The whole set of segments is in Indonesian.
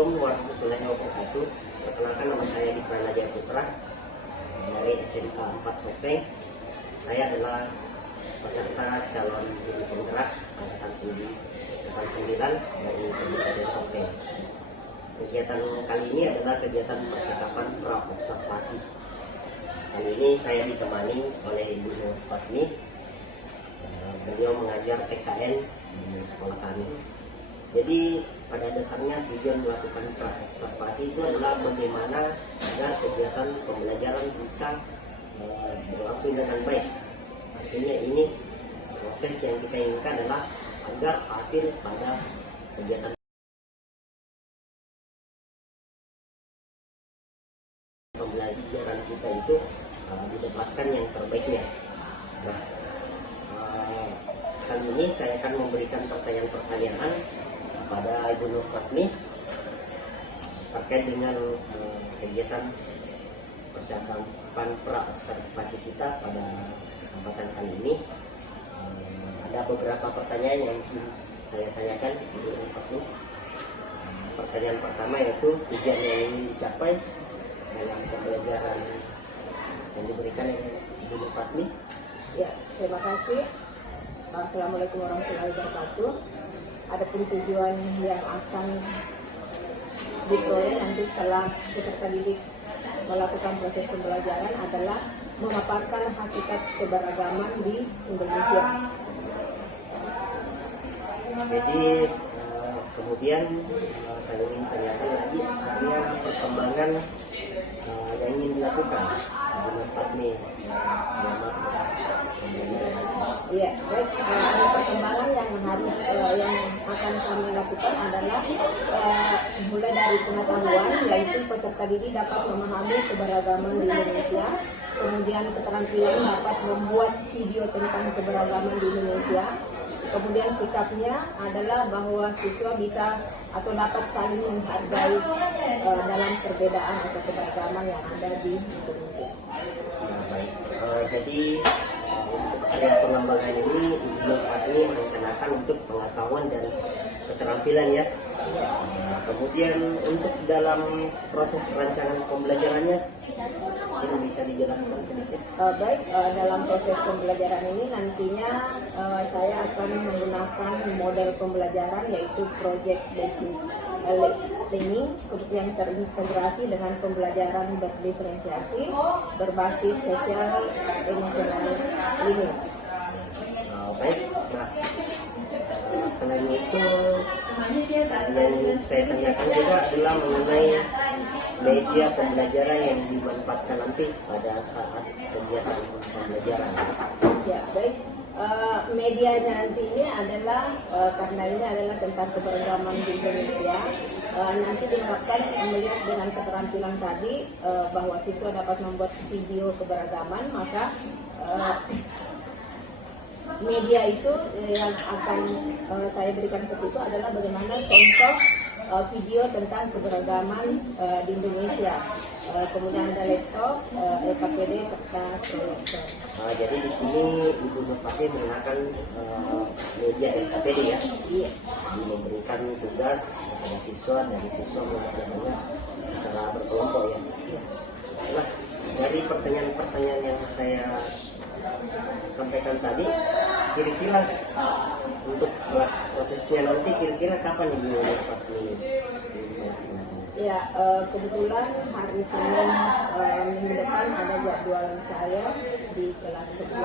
Assalamualaikum warahmatullahi wabarakatuh. Perkenalkan, nama saya Dikran Najaya Putra dari SMK 4 Sopeng. Saya adalah peserta calon guru penggerak angkatan 9 dari Kabupaten Sopeng. Kegiatan kali ini adalah kegiatan percakapan pra-observasi. Kali ini saya ditemani oleh Ibu Nur Fatmi. Beliau mengajar PKN di sekolah kami. Jadi pada dasarnya tujuan melakukan pra-observasi itu adalah bagaimana agar kegiatan pembelajaran bisa berlangsung dengan baik. Artinya ini proses yang kita inginkan adalah agar hasil pada kegiatan pembelajaran kita itu didapatkan yang terbaiknya. Nah, kali ini saya akan memberikan pertanyaan-pertanyaan kepada Ibu Nur Fatmi terkait dengan kegiatan percakapan pra-observasi kita pada kesempatan kali ini. Ada beberapa pertanyaan yang saya tanyakan Ibu Nur Fatmi. Pertanyaan pertama yaitu tujuan yang ingin dicapai dalam pembelajaran yang diberikan oleh Ibu Nur Fatmi. Ya, terima kasih. Assalamualaikum warahmatullahi wabarakatuh. Adapun tujuan yang akan diperoleh nanti setelah peserta didik melakukan proses pembelajaran adalah memaparkan hakikat keberagaman di Indonesia. Jadi kemudian saya ingin tanyakan lagi ada perkembangan yang ingin dilakukan Ibu Nur Fatmi selama proses pembelajaran. Iya, baik. Perkembangan yang harus yang akan kami lakukan adalah mulai dari pengetahuan, yaitu peserta didik dapat memahami keberagaman di Indonesia. Kemudian keterampilan dapat membuat video tentang keberagaman di Indonesia. Kemudian sikapnya adalah bahwa siswa bisa atau dapat saling menghargai dalam perbedaan atau keberagaman yang ada di Indonesia. Ya, baik. Jadi untuk area pengembangan ini Ibu Nur Fatmi merencanakan untuk pengetahuan dan keterampilan ya. Kemudian untuk dalam proses rancangan pembelajarannya, ini bisa dijelaskan sedikit? Baik, dalam proses pembelajaran ini nantinya saya akan menggunakan model pembelajaran yaitu project based learning yang terintegrasi dengan pembelajaran berdiferensiasi berbasis sosial emosional learning. Baik, nah selain itu yang saya tanyakan juga adalah mengenai media pembelajaran yang dimanfaatkan nanti pada saat kegiatan pembelajaran. Ya, baik. Medianya nanti ini adalah karena ini adalah tentang keberagaman di Indonesia. Nanti diharapkan melihat dengan keterampilan tadi bahwa siswa dapat membuat video keberagaman, maka media itu yang akan saya berikan ke siswa adalah bagaimana contoh video tentang keberagaman di Indonesia. Kemudian ada laptop, LKPD serta proyektor. Jadi di sini Ibu Nur Fatmi menggunakan media LKPD ya. Iya. Jadi memberikan tugas kepada siswa dan siswa mengerjakannya secara berkelompok ya. Iya. Nah, dari pertanyaan-pertanyaan yang saya sampaikan tadi, kira-kira untuk prosesnya nanti kira-kira kapan Ibu Nur Fatmi melaksanakan? Ya, kebetulan hari Senin minggu depan ada jadwal saya di kelas 11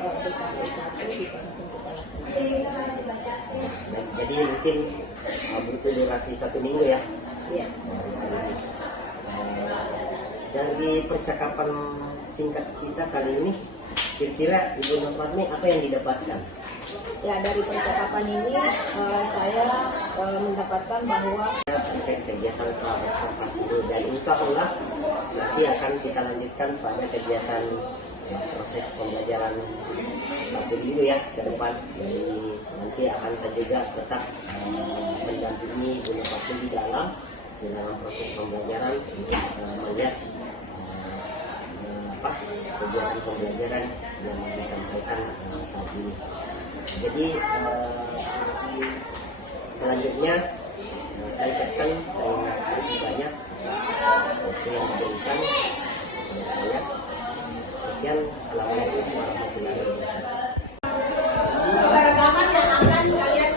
PKP 1 di Kampung Kepala. Jadi mungkin butuh durasi 1 minggu ya. Iya. Dari percakapan singkat kita kali ini, kira-kira Ibu Nur Fatmi apa yang didapatkan? Ya, dari percakapan ini saya mendapatkan bahwa terkait kegiatan pra-observasi ini, dan insya Allah nanti akan kita lanjutkan pada kegiatan proses pembelajaran 1 minggu ya ke depan. Jadi nanti akan saya juga tetap mendampingi Ibu Nur Fatmi di dalam proses pembelajaran untuk melihat kegiatan pembelajaran yang disampaikan saat ini. Jadi selanjutnya Saya ucapkan terima kasih banyak atas waktu yang diberikan kepada saya. Sekian, assalamualaikum warahmatullahi wabarakatuh. Keberagaman yang akan kalian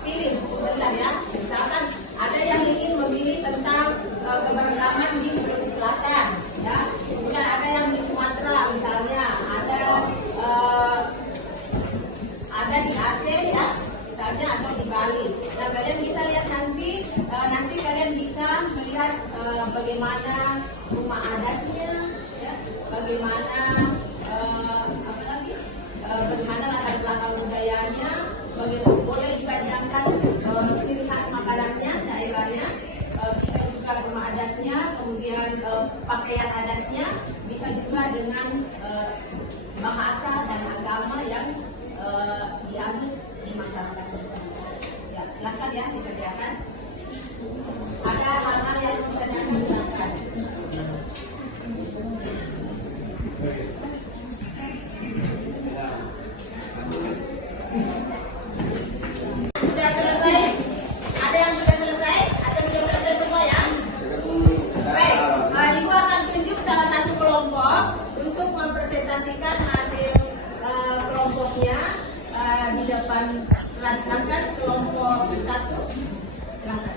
pilih sebentar ya. Misalkan ada yang ingin memilih tentang keberagaman di Sulawesi Selatan, ya. Kemudian ada yang di Sumatera, misalnya ada di Aceh, ya, misalnya, atau di Bali. Nah, kalian bisa lihat nanti kalian bisa melihat bagaimana rumah adatnya, ya, bagaimana bagaimana latar belakang budayanya, bagaimana boleh dibayangkan ciri khas makanannya, daerahnya, bisa juga rumah adatnya, kemudian pakaian adatnya, bisa juga dengan bahasa dan agama yang dianut di masyarakat tersebut. Ya, silakan ya dikerjakan. Ada hal-hal yang dikerjakan, silakan. Sudah selesai? Ada yang sudah selesai? Ada yang sudah selesai semua ya? Baik, Ibu akan tunjuk salah satu kelompok untuk mempresentasikan hasil kelompoknya di depan kelas. Silakan kelompok 1. Silakan.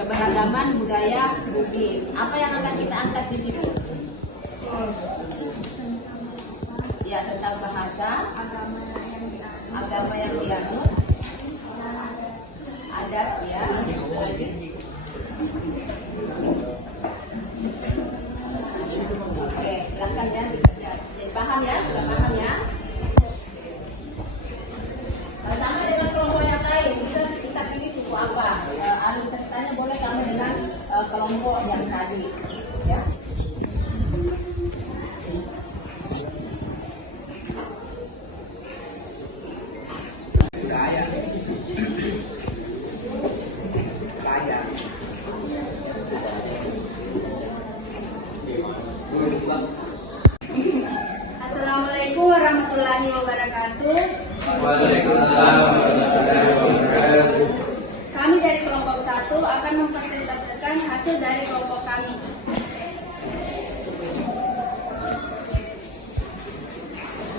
Keberagaman budaya Bugis. Apa yang akan kita angkat di situ? Ya, tentang bahasa, agama yang dianut, adat, ya. Oke, silakan ya dikerja. Jadi paham ya, sudah paham ya. Sama dengan kelompok yang lain, bisa kita pilih suku apa. Alur ceritanya boleh kamu dengan kelompok yang tadi, ya. Assalamualaikum warahmatullahi wabarakatuh. Kami dari kelompok 1 akan mempresentasikan hasil dari kelompok kami.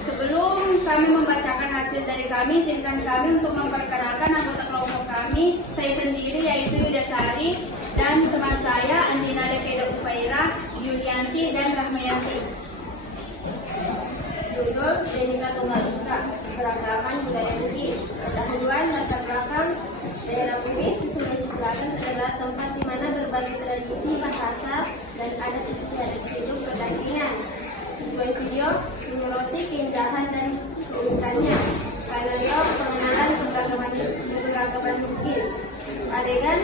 Sebelum kami membacakan hasil dari kami, izinkan kami untuk memperkenalkan anggota kelompok kami, saya sendiri yaitu Yudasari dan teman saya Andina Lekeda Ufaira, Yulianti dan Rahmayanti. Judul Denika Tunggal Ika, Keberagaman Budaya Bugis. Pendahuluan latar belakang daerah Bugis di Sulawesi Selatan adalah tempat di mana berbagai tradisi, bahasa, dan adat istiadat hidup berdampingan. Tujuan video menyoroti keindahan dan keunikannya. Skenario pengenalan keberagaman Bugis. Adegan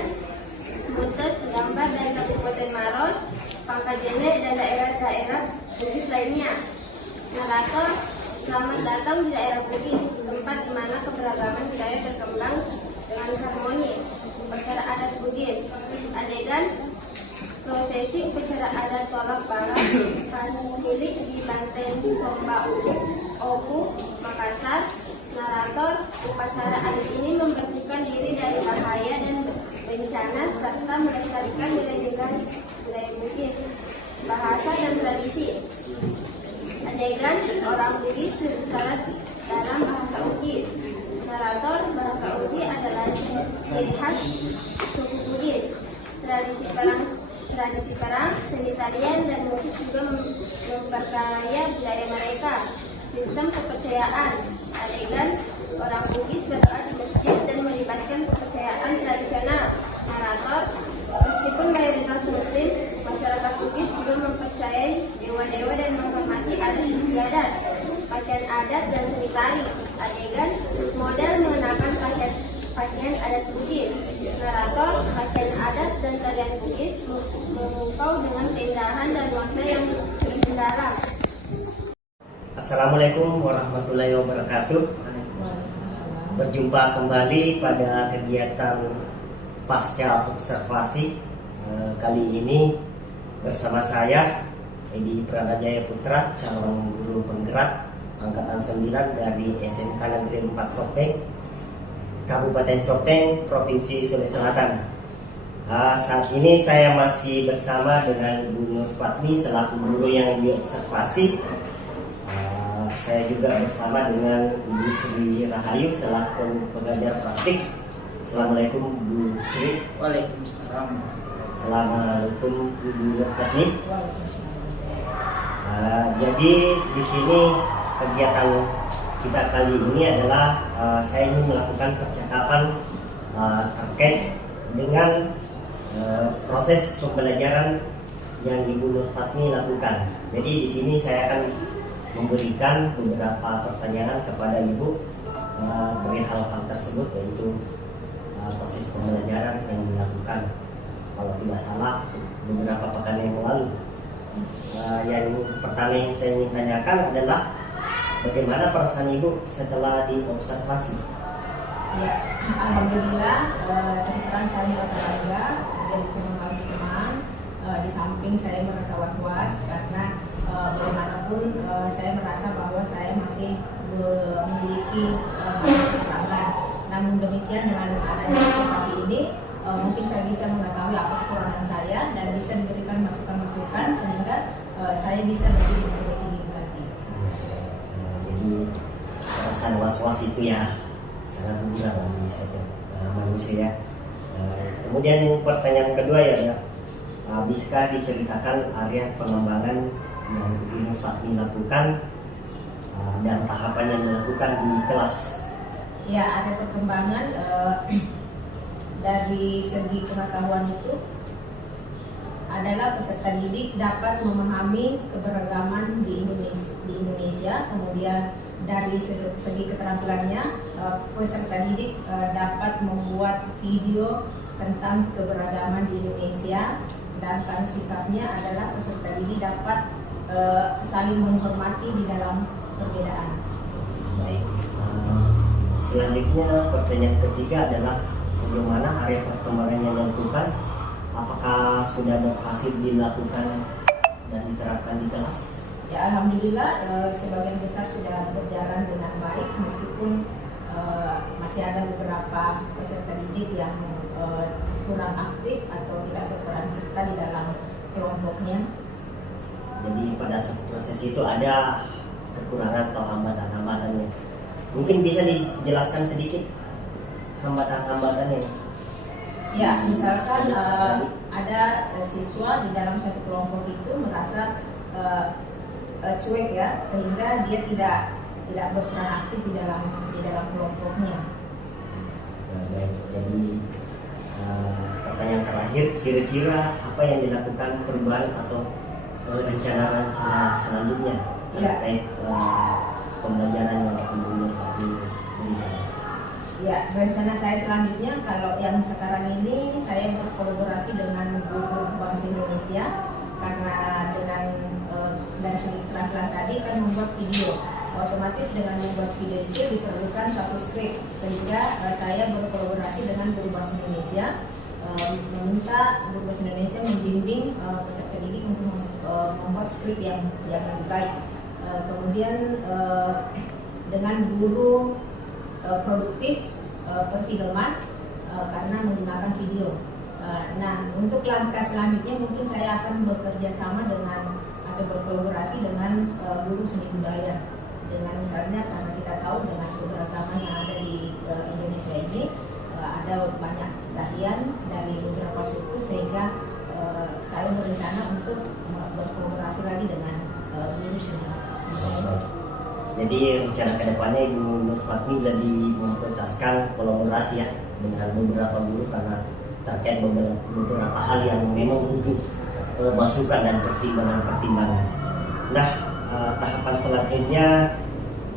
Mutes gambar dari Kabupaten Maros, Pangkajene, dan daerah-daerah Bugis lainnya. Narator, selamat datang di daerah Bugis, tempat di mana keberagaman budaya berkembang dengan harmoni. Upacara adat Bugis. Adegan prosesi upacara adat tolak barang Pasmilik di Banten Somba Oku, Makassar. Narator, upacara adat ini membersihkan diri dari bahaya dan bencana serta melestarikan nilai-nilai budaya Bugis. Bahasa dan tradisi. Adegan orang Bugis berbicara dalam bahasa Uji. Narator, bahasa Uji adalah ciri khas suku Bugis. Tradisi perang, seni tarian, dan musik juga memperkaya budaya mereka. Sistem kepercayaan. Adegan orang Bugis berdoa di masjid dan melibatkan kepercayaan tradisional. Narator, meskipun mayoritas Muslim, masyarakat Bugis juga mempercayai dewa-dewa dan menghormati adat istiadat, pakaian adat dan seni tari. Adegan model mengenakan pakaian adat Bugis. Narator, pakaian adat dan tarian Bugis memukau dengan keindahan dan warna yang mendalam. Assalamualaikum warahmatullahi wabarakatuh. Berjumpa kembali pada kegiatan pasca observasi. Kali ini bersama saya Edi Pranajaya Putra, calon guru penggerak angkatan 9 dari SMK Negeri 4 Sopeng, Kabupaten Sopeng, Provinsi Sulawesi Selatan. Saat ini saya masih bersama dengan Bu Nur Fatmi selaku guru yang diobservasi. Saya juga bersama dengan Ibu Sri Rahayu selaku pengajar praktik. Assalamualaikum Bu Sri. Waalaikumsalam. Assalamualaikum Bu Nur Fatmi. Jadi di sini kegiatan kita kali ini adalah saya ingin melakukan percakapan terkait dengan proses pembelajaran yang Ibu Nur Fatmi lakukan. Jadi di sini saya akan memberikan beberapa pertanyaan kepada Ibu perihal hal tersebut, yaitu proses pembelajaran yang dilakukan, kalau tidak salah, beberapa pekan yang lalu. Yang pertama yang saya ingin tanyakan adalah bagaimana perasaan Ibu setelah diobservasi? Ya, alhamdulillah, terus terang saya merasa bangga dan bisa membantu teman. Di samping saya merasa was-was karena bagaimanapun saya merasa bahwa saya masih memiliki kekurangan. Namun demikian, dengan adanya observasi ini mungkin saya bisa mengetahui apa kekurangan saya dan bisa diberikan masukan-masukan sehingga saya bisa lebih memperbaiki diri lagi. Jadi perasaan was-was itu ya sangat mudah bagi setiap manusia. Kemudian pertanyaan kedua ya, bisakah diceritakan area pengembangan yang Ibu Fatmi lakukan dan tahapan yang dilakukan di kelas? Ya, ada perkembangan dari segi pengetahuan itu adalah peserta didik dapat memahami keberagaman di Indonesia. Kemudian dari segi keterampilannya, peserta didik dapat membuat video tentang keberagaman di Indonesia. Sedangkan sikapnya adalah peserta didik dapat saling menghormati di dalam perbedaan. Baik. Selanjutnya pertanyaan ketiga adalah sejauh mana area perkembangan yang dilakukan? Apakah sudah berhasil dilakukan dan diterapkan di kelas? Ya, alhamdulillah sebagian besar sudah berjalan dengan baik, meskipun masih ada beberapa peserta didik yang kurang aktif atau tidak berperan serta di dalam kelompoknya. Jadi pada proses itu ada kekurangan atau hambatan-hambatannya. Mungkin bisa dijelaskan sedikit hambatan-hambatannya? Ya, misalkan ada siswa di dalam satu kelompok itu merasa cuek ya, sehingga dia tidak berperan aktif di dalam kelompoknya. Baik, jadi pertanyaan terakhir, kira-kira apa yang dilakukan perubahan atau rencana-rencana selanjutnya terkait pembelajaran yang Ibu Nur Fatmi berikan? Ya, rencana saya selanjutnya, kalau yang sekarang ini saya berkolaborasi dengan guru Bangsa Indonesia, karena dengan dari segi keterampilan tadi kan membuat video. Otomatis dengan membuat video itu diperlukan suatu skrip, sehingga saya berkolaborasi dengan guru Bangsa Indonesia, meminta guru Bangsa Indonesia membimbing peserta didik untuk membuat skrip yang lebih baik. Kemudian dengan guru produktif perfilman karena menggunakan video. Nah, untuk langkah selanjutnya mungkin saya akan bekerja sama dengan atau berkolaborasi dengan guru seni budaya. Dengan misalnya, karena kita tahu dengan keberagaman yang ada di Indonesia ini, ada banyak tarian dari beberapa suku, sehingga saya berencana untuk berkolaborasi lagi dengan guru seni. Jadi rencana kedepannya Ibu Nur Fatmi jadi memprioritaskan kolaborasi ya dengan beberapa guru, karena terkait beberapa hal yang memang butuh masukan dan pertimbangan-pertimbangan. Nah, tahapan selanjutnya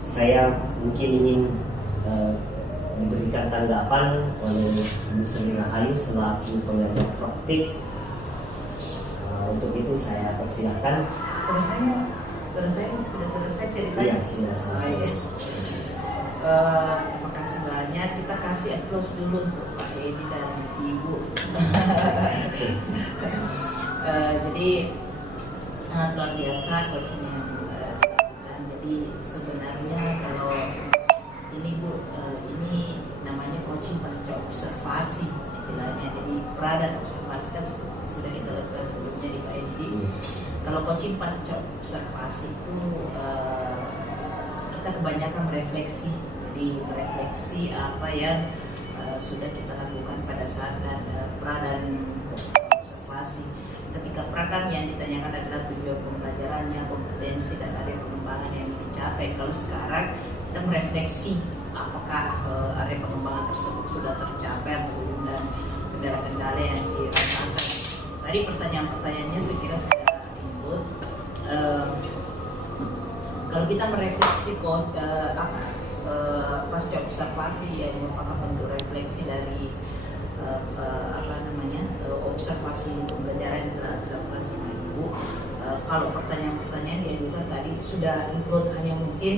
saya mungkin ingin diberikan tanggapan oleh Ibu Sri Rahayu selaku pengajar praktik. Untuk itu saya persilahkan. Sudah selesai ceritanya. Iya, sudah selesai. Oh, iya. Terima kasih banyak. Kita kasih applause dulu untuk Pak Edi dan Ibu. Jadi sangat luar biasa coaching yang dilakukan. Jadi sebenarnya kalau ini Bu, ini namanya coaching pasca observasi istilahnya. Jadi pra dan observasi kan sudah kita lakukan sebelumnya di KND. Kalau coaching pasca observasi itu kita kebanyakan merefleksi. Jadi merefleksi apa yang sudah kita lakukan pada saat pra dan observasi. Ketika pra kan yang ditanyakan adalah tujuan pembelajarannya, kompetensi dan area pengembangan yang dicapai. Kalau sekarang kita merefleksi apakah area pengembangan tersebut sudah tercapai atau belum dan kendala-kendala yang dirasakan. Tadi pertanyaan-pertanyaannya saya kira sudah input. Kalau kita merefleksi pasca observasi ya merupakan bentuk refleksi dari observasi pembelajaran yang telah dilakukan sama Ibu. Kalau pertanyaan-pertanyaan yang diajukan tadi sudah include, hanya mungkin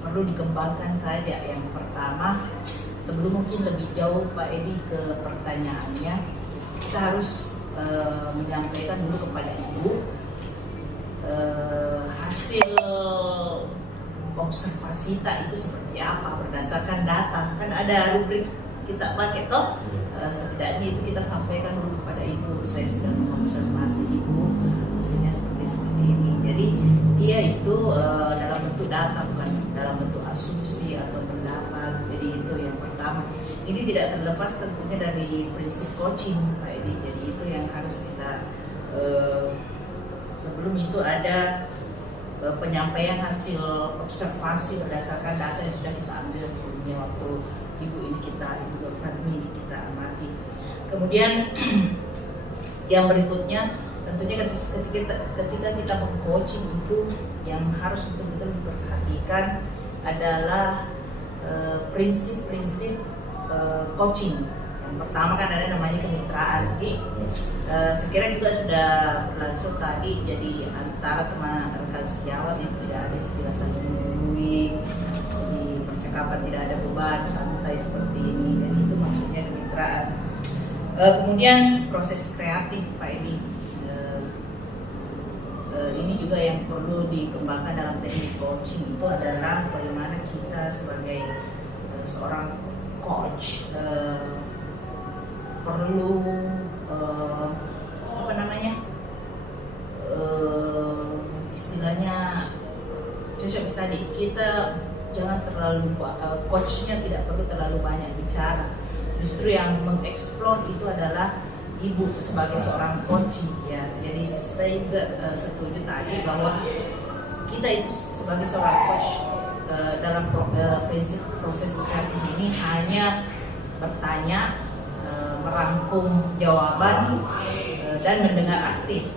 perlu dikembangkan saja. Yang pertama, sebelum mungkin lebih jauh Pak Edi ke pertanyaannya, kita harus menyampaikan dulu kepada Ibu hasil observasi kita itu seperti apa berdasarkan data. Kan ada rubrik kita pakai toh, setidaknya itu kita sampaikan dulu kepada Ibu. Saya sudah mengobservasi Ibu, hasilnya seperti ini. Jadi dia itu dalam bentuk data, bukan dalam bentuk asumsi atau pendapat. Jadi itu yang pertama. Ini tidak terlepas tentunya dari prinsip coaching Pak Edi. Jadi itu yang harus kita sebelum itu ada penyampaian hasil observasi berdasarkan data yang sudah kita ambil sebelumnya waktu Ibu ini kita amati. Kemudian yang berikutnya tentunya ketika kita meng-coaching itu yang harus betul-betul diperhatikan adalah prinsip-prinsip coaching. Yang pertama kan ada namanya kemitraan. Jadi sekiranya juga sudah berlangsung tadi, jadi antara teman rekan sejawat yang tidak ada istilah saling menggurui, jadi percakapan tidak ada beban, santai seperti ini, dan itu maksudnya kemitraan. Kemudian proses kreatif Pak Edi, ini juga yang perlu dikembangkan dalam teknik coaching. Itu adalah bagaimana kita sebagai seorang coach perlu istilahnya cocok tadi, kita jangan terlalu coachnya tidak perlu terlalu banyak bicara. Justru yang mengeksplor itu adalah Ibu sebagai seorang coach ya. Jadi saya juga setuju tadi bahwa kita itu sebagai seorang coach dalam prinsip proses kreatif ini hanya bertanya, merangkum jawaban dan mendengar aktif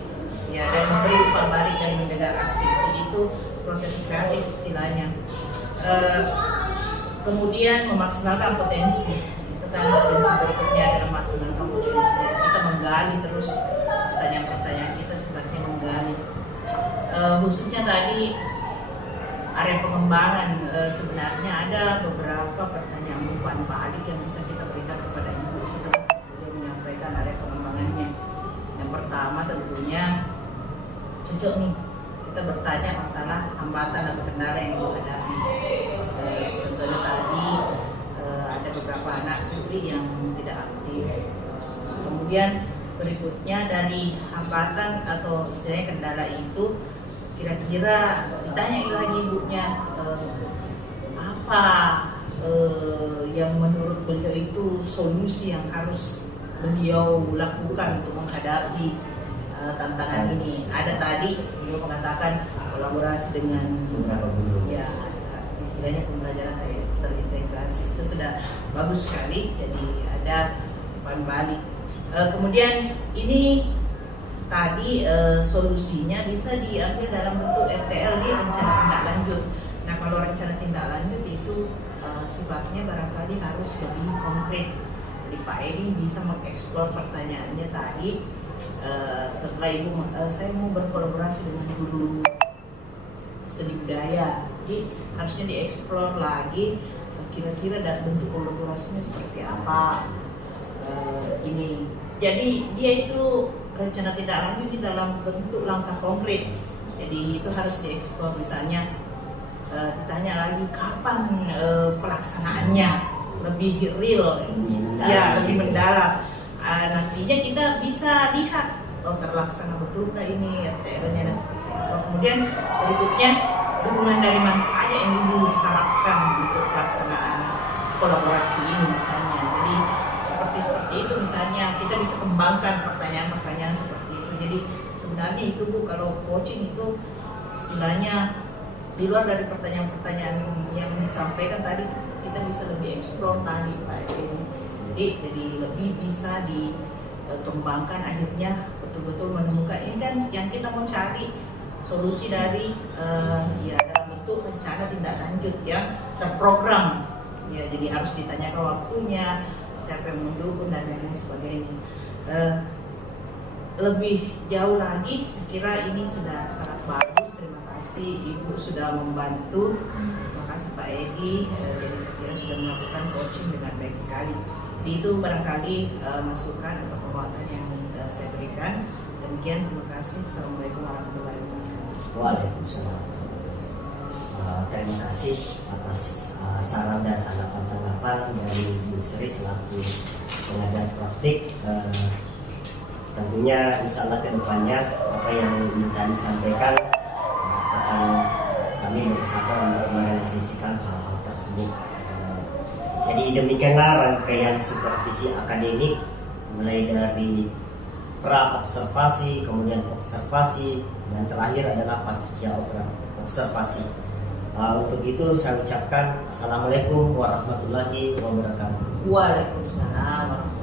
ya, dan memberi umpan balik dan mendengar aktif. Jadi itu proses kreatif istilahnya. Kemudian memaksimalkan potensi, itu kan potensi berikutnya adalah memaksimalkan potensi. Kita menggali terus pertanyaan-pertanyaan kita sebenarnya menggali khususnya tadi area pengembangan. Sebenarnya ada beberapa pertanyaan umpan balik yang bisa kita berikan kepada Ibu setelah dia menyampaikan area pengembangannya. Yang pertama tentunya cocok nih kita bertanya masalah hambatan atau kendala yang Ibu hadapi. Contohnya tadi ada beberapa anak putri yang tidak aktif. Kemudian berikutnya dari hambatan atau istilahnya kendala itu, kira-kira ditanya lagi Ibunya apa yang menurut beliau itu solusi yang harus beliau lakukan untuk menghadapi tantangan ini. Ada tadi beliau mengatakan kolaborasi dengan ya istilahnya pembelajaran terintegrasi, itu sudah bagus sekali. Jadi ada umpan balik. Kemudian ini tadi solusinya bisa diambil dalam bentuk RTLD, rencana tindak lanjut. Nah kalau rencana tindak lanjut itu sifatnya barangkali harus lebih konkret. Jadi Pak Edi bisa mengeksplor pertanyaannya tadi. Setelah saya mau berkolaborasi dengan guru seni budaya, jadi harusnya dieksplor lagi kira-kira dan bentuk kolaborasinya seperti apa. Ini jadi dia itu rencana tindak lanjut di dalam bentuk langkah konkret, jadi itu harus dieksplor. Misalnya ditanya lagi kapan pelaksanaannya lebih real, ya lebih mendalam. Nantinya kita bisa lihat terlaksana betulkah ini RTR-nya dan seperti apa. Kemudian berikutnya dukungan dari mana saja yang diharapkan untuk pelaksanaan kolaborasi ini misalnya. Jadi seperti itu misalnya kita bisa kembangkan pertanyaan-pertanyaan seperti itu. Jadi sebenarnya itu Bu, kalau coaching itu istilahnya di luar dari pertanyaan-pertanyaan yang disampaikan tadi, kita bisa lebih eksplor tadi Pak Edi. Jadi lebih bisa dikembangkan, akhirnya betul-betul menemukan ini kan yang kita mau cari solusi dari ya dalam bentuk rencana tindak lanjut yang terprogram. Ya, jadi harus ditanyakan waktunya, siapa yang mendukung dan lain sebagainya. Lebih jauh lagi, sekira ini sudah sangat bagus. Terima kasih Ibu sudah membantu. Terima kasih Pak Edi. Jadi sekira sudah melakukan coaching dengan baik sekali. Jadi itu barangkali masukan atau penguatan yang saya berikan. Demikian, terima kasih. Assalamualaikum warahmatullahi wabarakatuh. Waalaikumsalam. Terima kasih atas saran dan tanggapan-tanggapan dari Bu Sri selaku pengajar praktik. Tentunya insya Allah ke depannya apa yang minta disampaikan akan kami berusaha untuk merealisasikan hal-hal tersebut. Jadi demikianlah rangkaian supervisi akademik mulai dari pra-observasi, kemudian observasi, dan terakhir adalah pasca observasi. Untuk itu saya ucapkan Assalamualaikum warahmatullahi wabarakatuh. Waalaikumsalam warahmatullahi wabarakatuh.